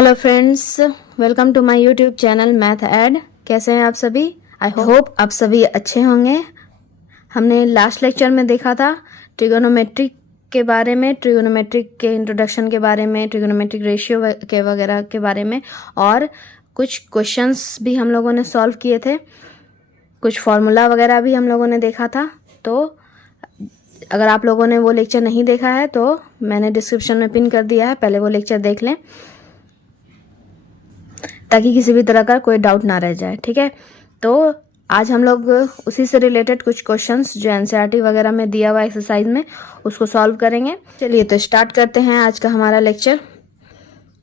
Hello friends, welcome to my YouTube channel math aid. कैसे हैं आप सभी? आई होप आप सभी अच्छे होंगे। हमने लास्ट लेक्चर में देखा था ट्रिगोनोमेट्रिक के बारे में, ट्रिगोनोमेट्रिक के इंट्रोडक्शन के बारे में, ट्रिगोनोमेट्रिक रेशियो के वगैरह के बारे में, और कुछ क्वेश्चंस भी हम लोगों ने सॉल्व किए थे, कुछ फार्मूला वगैरह भी हम लोगों ने देखा था। तो अगर आप लोगों ने वो लेक्चर नहीं देखा है तो मैंने डिस्क्रिप्शन में पिन कर दिया है, पहले वो लेक्चर देख लें ताकि किसी भी तरह का कोई डाउट ना रह जाए। ठीक है, तो आज हम लोग उसी से रिलेटेड कुछ क्वेश्चंस जो एनसीईआरटी वगैरह में दिया हुआ एक्सरसाइज में उसको सॉल्व करेंगे। चलिए तो स्टार्ट करते हैं आज का हमारा लेक्चर।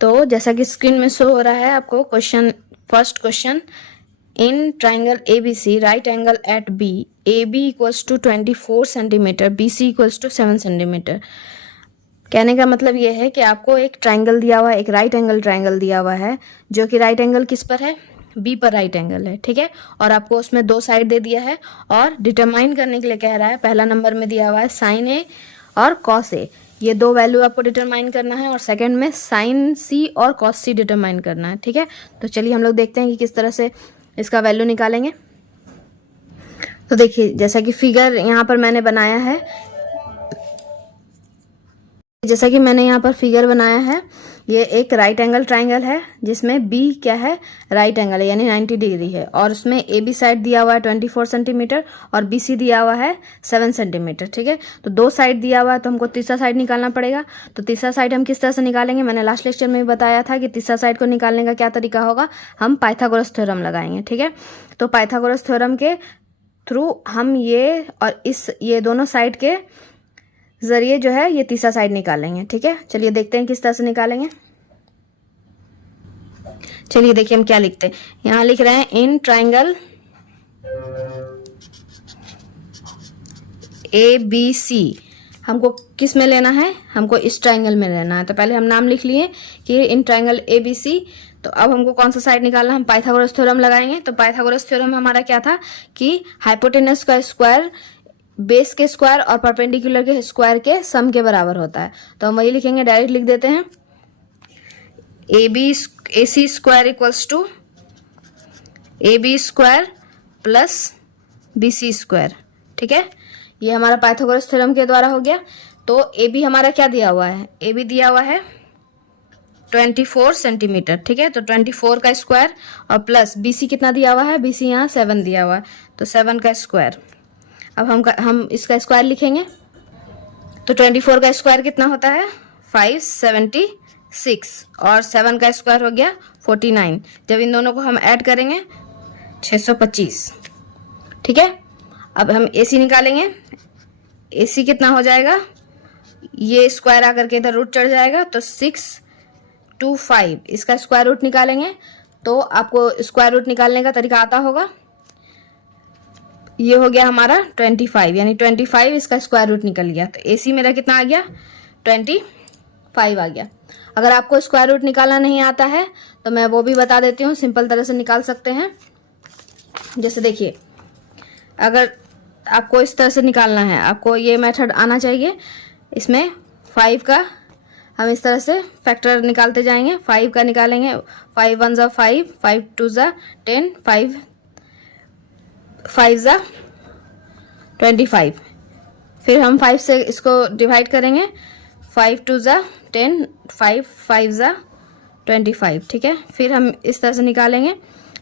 तो जैसा कि स्क्रीन में शो हो रहा है आपको question, first question, in triangle ABC right angle at B AB equals to 24 centimetre, BC equals to 7 centimetre. कहने का मतलब ये है कि आपको एक ट्राइंगल दिया हुआ है, एक राइट एंगल ट्राइंगल दिया हुआ है, जो कि राइट एंगल किस पर है? बी पर राइट एंगल है। ठीक है, और आपको उसमें दो साइड दे दिया है और डिटरमाइन करने के लिए कह रहा है। पहला नंबर में दिया हुआ है साइन ए और कॉस ए, ये दो वैल्यू आपको डिटरमाइन करना है, और सेकंड में साइन सी और कॉस सी डिटरमाइन करना है। ठीक है, तो चलिए हम लोग देखते हैं कि किस तरह से इसका वैल्यू निकालेंगे। तो देखिए, जैसा कि फिगर यहाँ पर मैंने बनाया है, जैसा कि मैंने यहाँ पर फिगर बनाया है, ये एक राइट एंगल ट्राइंगल है जिसमें बी क्या है? राइट एंगल है, यानी 90 डिग्री है, और उसमें ए बी साइड दिया हुआ है 24 सेंटीमीटर और बी सी दिया हुआ है 7 सेंटीमीटर। ठीक है, तो दो साइड दिया हुआ है, तो हमको तीसरा साइड निकालना पड़ेगा। तो तीसरा साइड हम किस तरह से निकालेंगे? मैंने लास्ट लेक्चर में भी बताया था कि तीसरा साइड को निकालने का क्या तरीका होगा, हम पाइथागोरस थ्योरम लगाएंगे। ठीक है, तो पाइथागोरस थ्योरम के थ्रू हम ये और ये दोनों साइड के जरिए जो है ये तीसरा साइड निकालेंगे। ठीक है, चलिए देखते हैं किस तरह से निकालेंगे। चलिए देखिए हम क्या लिखते हैं, यहां लिख रहे हैं इन ट्राइंगल ABC। हमको किस में लेना है? हमको इस ट्राइंगल में लेना है। तो पहले हम नाम लिख लिए कि इन ट्राइंगल ABC। तो अब हमको कौन सा साइड निकालना है? हम पाइथागोरस थ्योरम लगाएंगे। तो पाइथागोरस थ्योरम हमारा क्या था कि हाइपोटेनस का स्क्वायर बेस के स्क्वायर और परपेंडिकुलर के स्क्वायर के सम के बराबर होता है। तो हम वही लिखेंगे, डायरेक्ट लिख देते हैं, AC square equals to AB square plus BC square. ठीक है, ये हमारा पाइथागोरस थ्योरम के द्वारा हो गया। तो AB हमारा क्या दिया हुआ है? AB दिया हुआ है 24 सेंटीमीटर। ठीक है, तो 24 का स्क्वायर और प्लस BC कितना दिया हुआ है? BC यहाँ 7 दिया हुआ है, तो 7 का स्क्वायर। अब हम इसका स्क्वायर लिखेंगे। तो 24 का स्क्वायर कितना होता है? 576, और 7 का स्क्वायर हो गया 49। जब इन दोनों को हम ऐड करेंगे 625। ठीक है, अब हम AC निकालेंगे। AC कितना हो जाएगा? ये स्क्वायर आकर के इधर रूट चढ़ जाएगा, तो 625 इसका स्क्वायर रूट निकालेंगे। तो आपको स्क्वायर रूट निकालने का तरीका आता होगा। ये हो गया हमारा 25, यानी 25 इसका स्क्वायर रूट निकल गया। तो AC मेरा कितना आ गया? 25 आ गया। अगर आपको स्क्वायर रूट निकालना नहीं आता है तो मैं वो भी बता देती हूँ, सिंपल तरह से निकाल सकते हैं। जैसे देखिए, अगर आपको इस तरह से निकालना है, आपको ये मेथड आना चाहिए। इसमें 5 का हम इस तरह से फैक्टर निकालते जाएंगे। 5 का निकालेंगे, 5 1 ज़ा 5, 5 2 ज़ा 10, 5 5 ज़ा 25। फिर हम 5 से इसको डिवाइड करेंगे, 5 2 ज़ा 10, 5 5 ज़ा 25। ठीक है, फिर हम इस तरह से निकालेंगे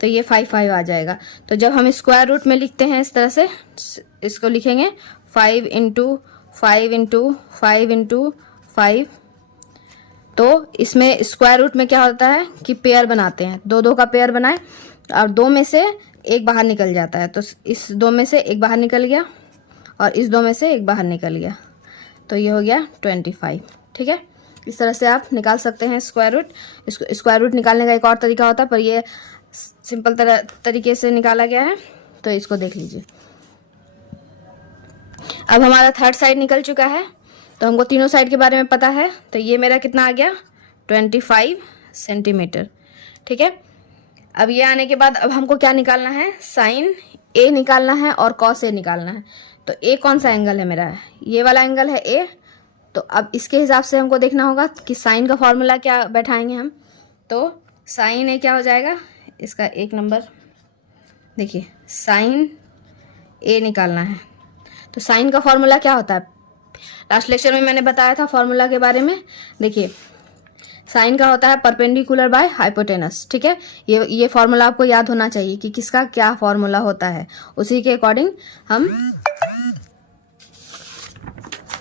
तो ये 5 5 आ जाएगा। तो जब हम स्क्वायर रूट में लिखते हैं इस तरह से, इसको लिखेंगे 5 इंटू 5 इंटू 5 इंटू 5। तो इसमें स्क्वायर रूट में क्या होता है कि पेयर बनाते हैं, दो दो का पेयर बनाए और दो में से एक बाहर निकल जाता है। तो इस दो में से एक बाहर निकल गया और इस दो में से एक बाहर निकल गया, तो ये हो गया 25। ठीक है, इस तरह से आप निकाल सकते हैं स्क्वायर रूट। इसको स्क्वायर रूट निकालने का एक और तरीका होता है, पर ये सिंपल तरीके से निकाला गया है, तो इसको देख लीजिए। अब हमारा थर्ड साइड निकल चुका है, तो हमको तीनों साइड के बारे में पता है। तो ये मेरा कितना आ गया? 25 सेंटीमीटर। ठीक है, अब ये आने के बाद अब हमको क्या निकालना है? साइन A निकालना है और कॉस A निकालना है। तो A कौन सा एंगल है मेरा? ये वाला एंगल है A। तो अब इसके हिसाब से हमको देखना होगा कि साइन का फॉर्मूला क्या बैठाएंगे हम। तो साइन ए क्या हो जाएगा, इसका 1 नंबर देखिए साइन ए निकालना है। तो साइन का फॉर्मूला क्या होता है, लास्ट लेक्चर में मैंने बताया था फॉर्मूला के बारे में। देखिए साइन का होता है परपेंडिकुलर बाय हाइपोटेनस, ठीक है। ये फॉर्मूला आपको याद होना चाहिए कि किसका क्या फॉर्मूला होता है, उसी के अकॉर्डिंग हम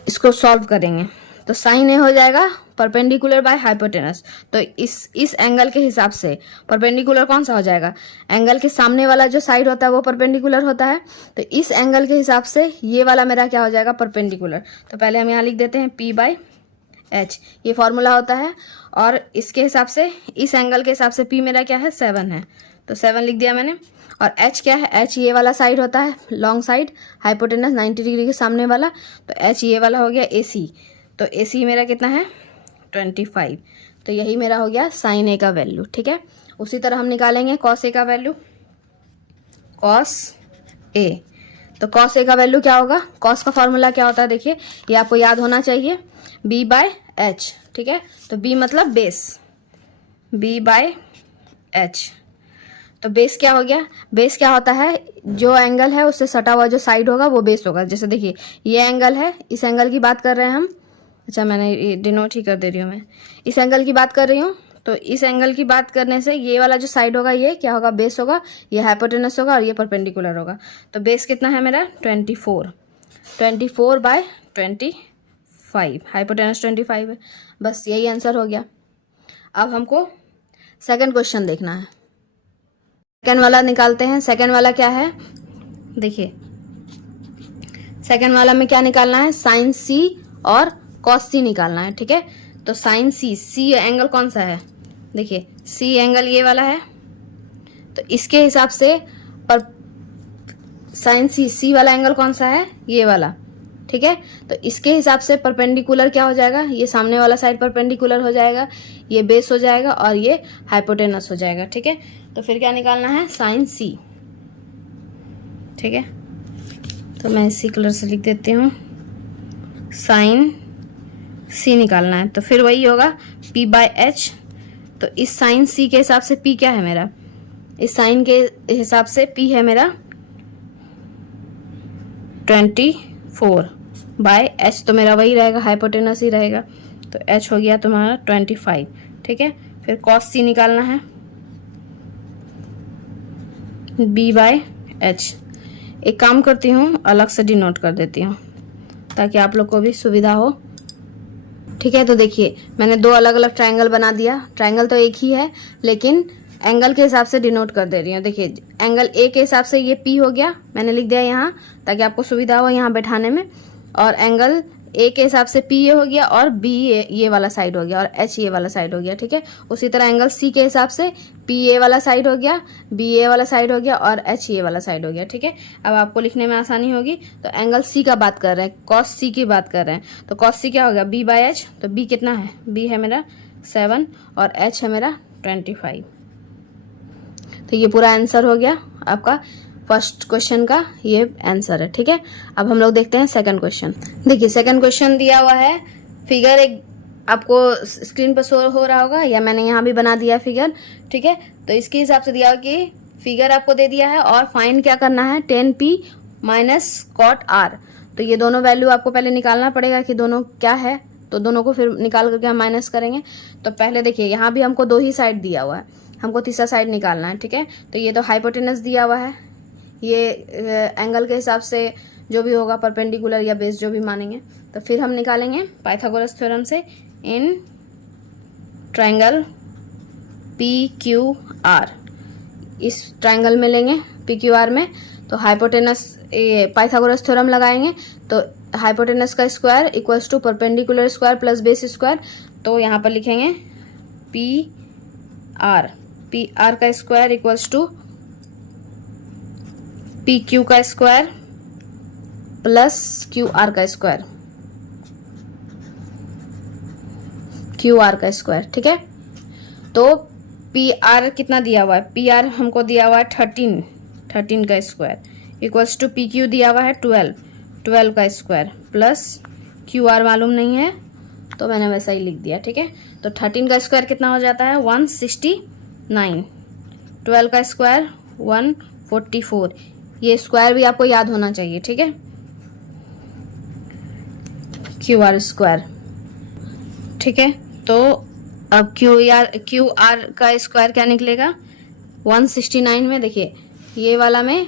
इसको सॉल्व करेंगे। तो साइन ए हो जाएगा परपेंडिकुलर बाय हाइपोटेनस। तो इस एंगल के हिसाब से परपेंडिकुलर कौन सा हो जाएगा, एंगल के सामने वाला जो साइड होता है वो परपेंडिकुलर होता है। तो इस एंगल के हिसाब से ये वाला मेरा क्या हो जाएगा, परपेंडिकुलर। तो पहले हम यहाँ लिख देते हैं P बाई H, ये फॉर्मूला होता है। और इसके हिसाब से, इस एंगल के हिसाब से P मेरा क्या है, 7 है, तो 7 लिख दिया मैंने। और H क्या है, H ये वाला साइड होता है, लॉन्ग साइड, हाइपोटेनस 90 डिग्री के सामने वाला। तो H ये वाला हो गया AC। तो AC मेरा कितना है, 25। तो यही मेरा हो गया साइन ए का वैल्यू, ठीक है। उसी तरह हम निकालेंगे कॉस ए का वैल्यू, कॉस ए। तो कॉस ए का वैल्यू क्या होगा, कॉस का फॉर्मूला क्या होता है, देखिए ये आपको याद होना चाहिए, B बाय H, ठीक है। तो B मतलब बेस, B बाय H। तो बेस क्या हो गया, बेस क्या होता है, जो एंगल है उससे सटा हुआ जो साइड होगा वो बेस होगा। जैसे देखिए ये एंगल है, इस एंगल की बात कर रहे हैं हम, अच्छा मैंने ये डिनोट ही कर दे रही हूँ, मैं इस एंगल की बात कर रही हूँ। तो इस एंगल की बात करने से ये वाला जो साइड होगा ये क्या होगा, बेस होगा, ये हाइपोटेनस होगा और ये परपेंडिकुलर होगा। तो बेस कितना है मेरा, 24 बाय 25, हाइपोटेनस 25 है। बस यही आंसर हो गया। अब हमको सेकंड क्वेश्चन देखना है, सेकंड वाला निकालते हैं। सेकंड वाला क्या है, देखिए सेकंड वाला में क्या निकालना है, साइन C और कॉस C निकालना है, ठीक है। तो साइन C एंगल कौन सा है, देखिए C एंगल ये वाला है। तो इसके हिसाब से पर साइन C वाला एंगल कौन सा है, ये वाला, ठीक है। तो इसके हिसाब से परपेंडिकुलर क्या हो जाएगा, ये सामने वाला साइड परपेंडिकुलर हो जाएगा, ये बेस हो जाएगा और ये हाइपोटेनस हो जाएगा, ठीक है। तो फिर क्या निकालना है, साइन C, ठीक है। तो मैं इसी कलर से लिख देती हूँ, साइन C निकालना है। तो फिर वही होगा P बाय H। तो इस साइन C के हिसाब से P क्या है मेरा, इस साइन के हिसाब से P है मेरा 24 बाय H। तो मेरा वही रहेगा, हाइपोटेनस ही रहेगा। तो H हो गया तुम्हारा 25, ठीक है। फिर cos C निकालना है, B बाय H। एक काम करती हूँ, अलग से डिनोट कर देती हूँ ताकि आप लोग को भी सुविधा हो, ठीक है। तो देखिए मैंने दो अलग अलग ट्रायंगल बना दिया, ट्रायंगल तो एक ही है लेकिन एंगल के हिसाब से डिनोट कर दे रही हूँ। देखिए एंगल ए के हिसाब से ये P हो गया, मैंने लिख दिया यहाँ ताकि आपको सुविधा हो यहाँ बैठाने में। और एंगल ए के हिसाब से P ये हो गया और B ये वाला साइड हो गया और H ये वाला साइड हो गया, ठीक है। उसी तरह एंगल C के हिसाब से P ये वाला साइड हो गया, B ये वाला साइड हो गया और H ये वाला साइड हो गया, ठीक है। अब आपको लिखने में आसानी होगी। तो एंगल C का बात कर रहे हैं, cos C की बात कर रहे हैं। तो cos C क्या हो गया, B बाय H। तो B कितना है, B है मेरा 7 और H है मेरा 25। तो ये पूरा आंसर हो गया आपका फर्स्ट क्वेश्चन का, ये आंसर है, ठीक है। अब हम लोग देखते हैं सेकंड क्वेश्चन। देखिए सेकंड क्वेश्चन दिया हुआ है, फिगर एक आपको स्क्रीन पर शो हो रहा होगा या मैंने यहाँ भी बना दिया फिगर, ठीक है। तो इसके हिसाब से दिया हुआ कि फिगर आपको दे दिया है और फाइंड क्या करना है, 10p माइनस कॉट r। तो ये दोनों वैल्यू आपको पहले निकालना पड़ेगा कि दोनों क्या है, तो दोनों को फिर निकाल करके हम माइनस करेंगे। तो पहले देखिए यहाँ भी हमको दो ही साइड दिया हुआ है, हमको तीसरा साइड निकालना है, ठीक है। तो ये तो हाइपोटेनस दिया हुआ है, ये एंगल के हिसाब से जो भी होगा परपेंडिकुलर या बेस जो भी मानेंगे। तो फिर हम निकालेंगे पाइथागोरस थ्योरम से इन ट्रायंगल PQR, इस ट्रायंगल में लेंगे PQR में। तो हाइपोटेनस पाइथागोरस थ्योरम लगाएंगे। तो हाइपोटेनस का square equals to perpendicular square plus base square. तो यहाँ पर लिखेंगे PR का स्क्वायर इक्वल्स टू PQ का स्क्वायर प्लस QR का स्क्वायर, QR का स्क्वायर, ठीक है। तो PR कितना दिया हुआ है, PR हमको दिया हुआ है 13 का स्क्वायर इक्वल्स टू PQ दिया हुआ है 12 का स्क्वायर प्लस QR मालूम नहीं है तो मैंने वैसा ही लिख दिया, ठीक है। तो 13 का स्क्वायर कितना हो जाता है 169, 12 का स्क्वायर 144। ये स्क्वायर भी आपको याद होना चाहिए, ठीक है, क्यू आर स्क्वायर, ठीक है। तो अब क्यू आर का स्क्वायर क्या निकलेगा 169 में, देखिए ये वाला में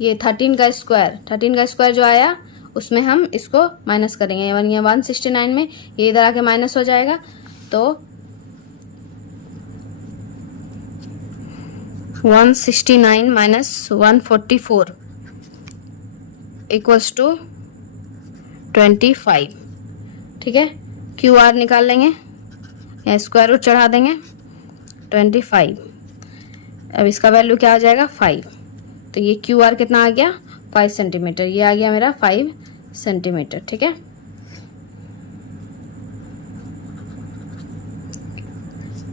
ये 13 का स्क्वायर जो आया उसमें हम इसको माइनस करेंगे, ये 169 में ये इधर आके माइनस हो जाएगा। तो 169 माइनस 144 इक्वल्स टू 25, ठीक है। क्यू आर निकाल लेंगे, या स्क्वायर रूट चढ़ा देंगे 25। अब इसका वैल्यू क्या आ जाएगा 5। तो ये क्यू आर कितना आ गया 5 सेंटीमीटर, ये आ गया मेरा 5 सेंटीमीटर, ठीक है।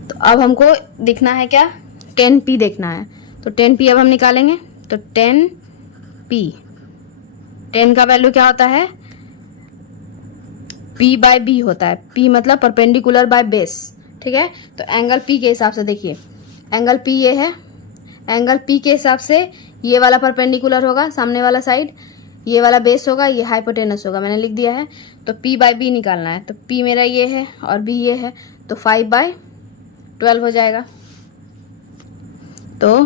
तो अब हमको दिखना है क्या 10p देखना है। तो 10p अब हम निकालेंगे। तो 10p, 10 का वैल्यू क्या होता है p बाय b होता है। p मतलब परपेंडिकुलर बाय बेस, ठीक है। तो एंगल p के हिसाब से देखिए, एंगल p ये है, एंगल p के हिसाब से ये वाला परपेंडिकुलर होगा सामने वाला साइड, ये वाला बेस होगा, ये हाइपोटेनस होगा, मैंने लिख दिया है। तो p बाय b निकालना है। तो p मेरा ये है और b ये है, तो 5/12 हो जाएगा। तो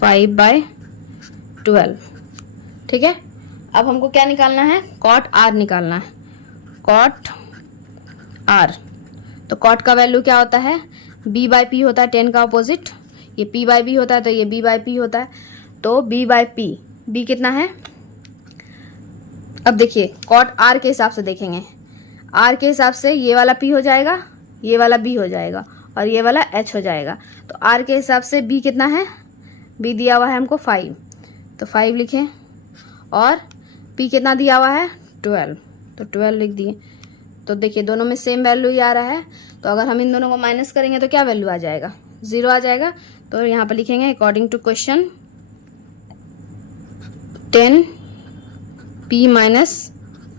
5/12, ठीक है। अब हमको क्या निकालना है कॉट r निकालना है, कॉट r। तो कॉट का वैल्यू क्या होता है b बाय p होता है 10 का अपोजिट, ये p बाय b होता है तो ये b बाय p होता है। तो b बाय p, b कितना है, अब देखिए कॉट r के हिसाब से देखेंगे, r के हिसाब से ये वाला p हो जाएगा, ये वाला b हो जाएगा और ये वाला h हो जाएगा। तो r के हिसाब से b कितना है, b दिया हुआ है हमको 5, तो 5 लिखें, और p कितना दिया हुआ है 12, तो 12 लिख दिए। तो देखिए दोनों में सेम वैल्यू ही आ रहा है। तो अगर हम इन दोनों को माइनस करेंगे तो क्या वैल्यू आ जाएगा 0 आ जाएगा। तो यहाँ पर लिखेंगे according to question 10p minus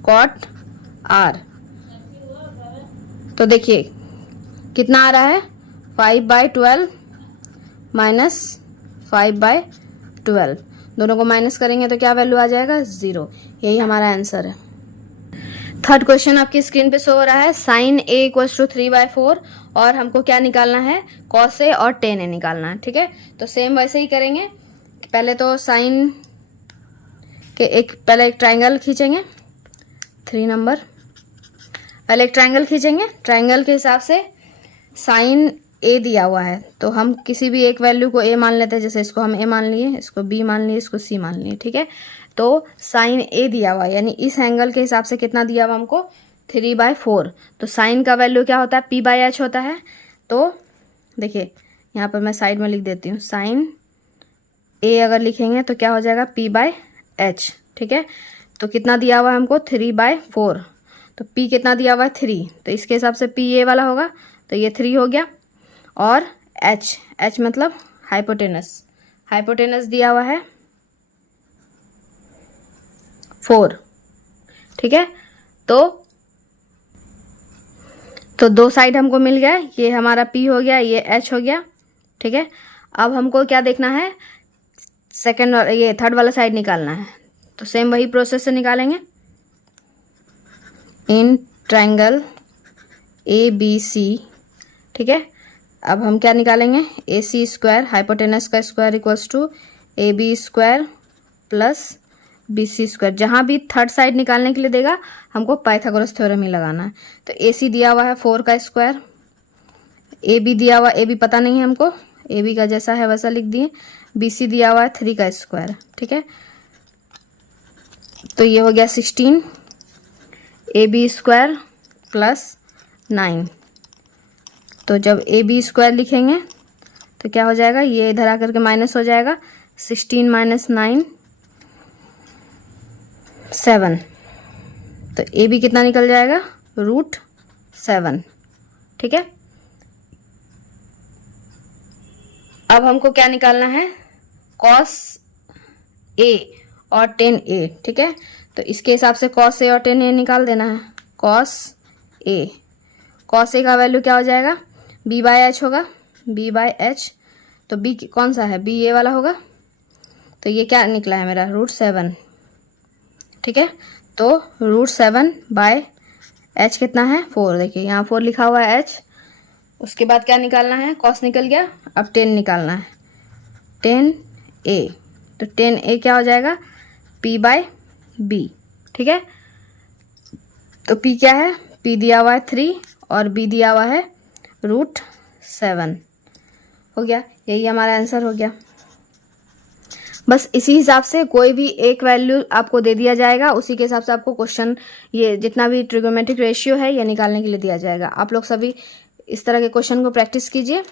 cot r। तो देखिए कितना आ रहा है 5/12 माइनस 5/12, दोनों को माइनस करेंगे तो क्या वैल्यू आ जाएगा 0। यही हमारा आंसर है। थर्ड क्वेश्चन आपकी स्क्रीन पे शो हो रहा है, साइन a इक्वल्स टू 3/4 और हमको क्या निकालना है कॉस a और टेन a निकालना है, ठीक है। तो सेम वैसे ही करेंगे, पहले तो साइन के पहले एक ट्रायंगल खींचेंगे, 3 नंबर, पहले एक ट्रायंगल खींचेंगे। ट्रायंगल के हिसाब से साइन a दिया हुआ है तो हम किसी भी एक वैल्यू को a मान लेते हैं, जैसे इसको हम a मान लिए, इसको b मान लिए, इसको c मान लिए, ठीक है। तो साइन a दिया हुआ है, यानी इस एंगल के हिसाब से कितना दिया हुआ हमको 3/4। तो साइन का वैल्यू क्या होता है p/h होता है। तो देखिए यहाँ पर मैं साइड में लिख देती हूँ, साइन a अगर लिखेंगे तो क्या हो जाएगा p/h, ठीक है। तो कितना दिया हुआ है हमको 3/4, तो p कितना दिया हुआ है 3, तो इसके हिसाब से p ये वाला होगा, तो ये 3 हो गया। और h मतलब हाइपोटेनस, हाइपोटेनस दिया हुआ है 4, ठीक है। तो दो साइड हमको मिल गया, ये हमारा p हो गया, ये h हो गया, ठीक है। अब हमको क्या देखना है सेकंड, ये थर्ड वाला साइड निकालना है। तो सेम वही प्रोसेस से निकालेंगे। इन ट्रायंगल ABC, ठीक है। अब हम क्या निकालेंगे AC स्क्वायर, हाइपोटेनस का square equals to AB square plus BC square. जहाँ भी थर्ड साइड निकालने के लिए देगा हमको पाइथागोरस थ्योरम ही लगाना है। तो AC दिया हुआ है 4 का स्क्वायर, AB दिया हुआ, AB पता नहीं है हमको, AB का जैसा है वैसा लिख दिए, BC दिया हुआ है 3 का स्क्वायर, ठीक है। तो ये हो गया 16 AB स्क्वायर प्लस 9। तो जब AB स्क्वायर लिखेंगे तो क्या हो जाएगा, ये इधर आकर के माइनस हो जाएगा, 16 माइनस 9 7। तो AB कितना निकल जाएगा √7, ठीक है। अब हमको क्या निकालना है cos A और tan A, ठीक है। तो इसके हिसाब से cos A और tan A निकाल देना है, cos A कॉस ए का वैल्यू क्या हो जाएगा, बी बाय एच होगा, बी बाय एच। तो बी कौन सा है, बी ये वाला होगा। तो ये क्या निकला है मेरा, √7। ठीक है, तो √7 बाय एच कितना है, 4। देखिए यहाँ 4 लिखा हुआ है एच। उसके बाद क्या निकालना है, कॉस निकल गया, अब 10 निकालना है, 10a। तो 10a क्या हो जाएगा, p बाय b। ठीक है, तो p क्या है, p दिया हुआ है 3 और b दिया हुआ है √7। हो गया, यही हमारा आंसर हो गया। बस इसी हिसाब से कोई भी एक वैल्यू आपको दे दिया जाएगा, उसी के हिसाब से आपको क्वेश्चन, ये जितना भी ट्रिगोनोमेट्रिक रेशियो है ये निकालने के लिए दिया जाएगा। आप लोग सभी इस तरह के क्वेश्चन को प्रैक्टिस कीजिए।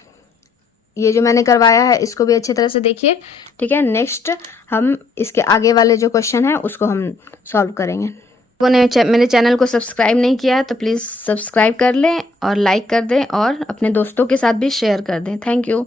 ये जो मैंने करवाया है इसको भी अच्छी तरह से देखिए। ठीक है, नेक्स्ट हम इसके आगे वाले जो क्वेश्चन है उसको हम सॉल्व करेंगे। वो ने मेरे चैनल को सब्सक्राइब नहीं किया है तो प्लीज़ सब्सक्राइब कर लें और लाइक कर दें और अपने दोस्तों के साथ भी शेयर कर दें। Thank you.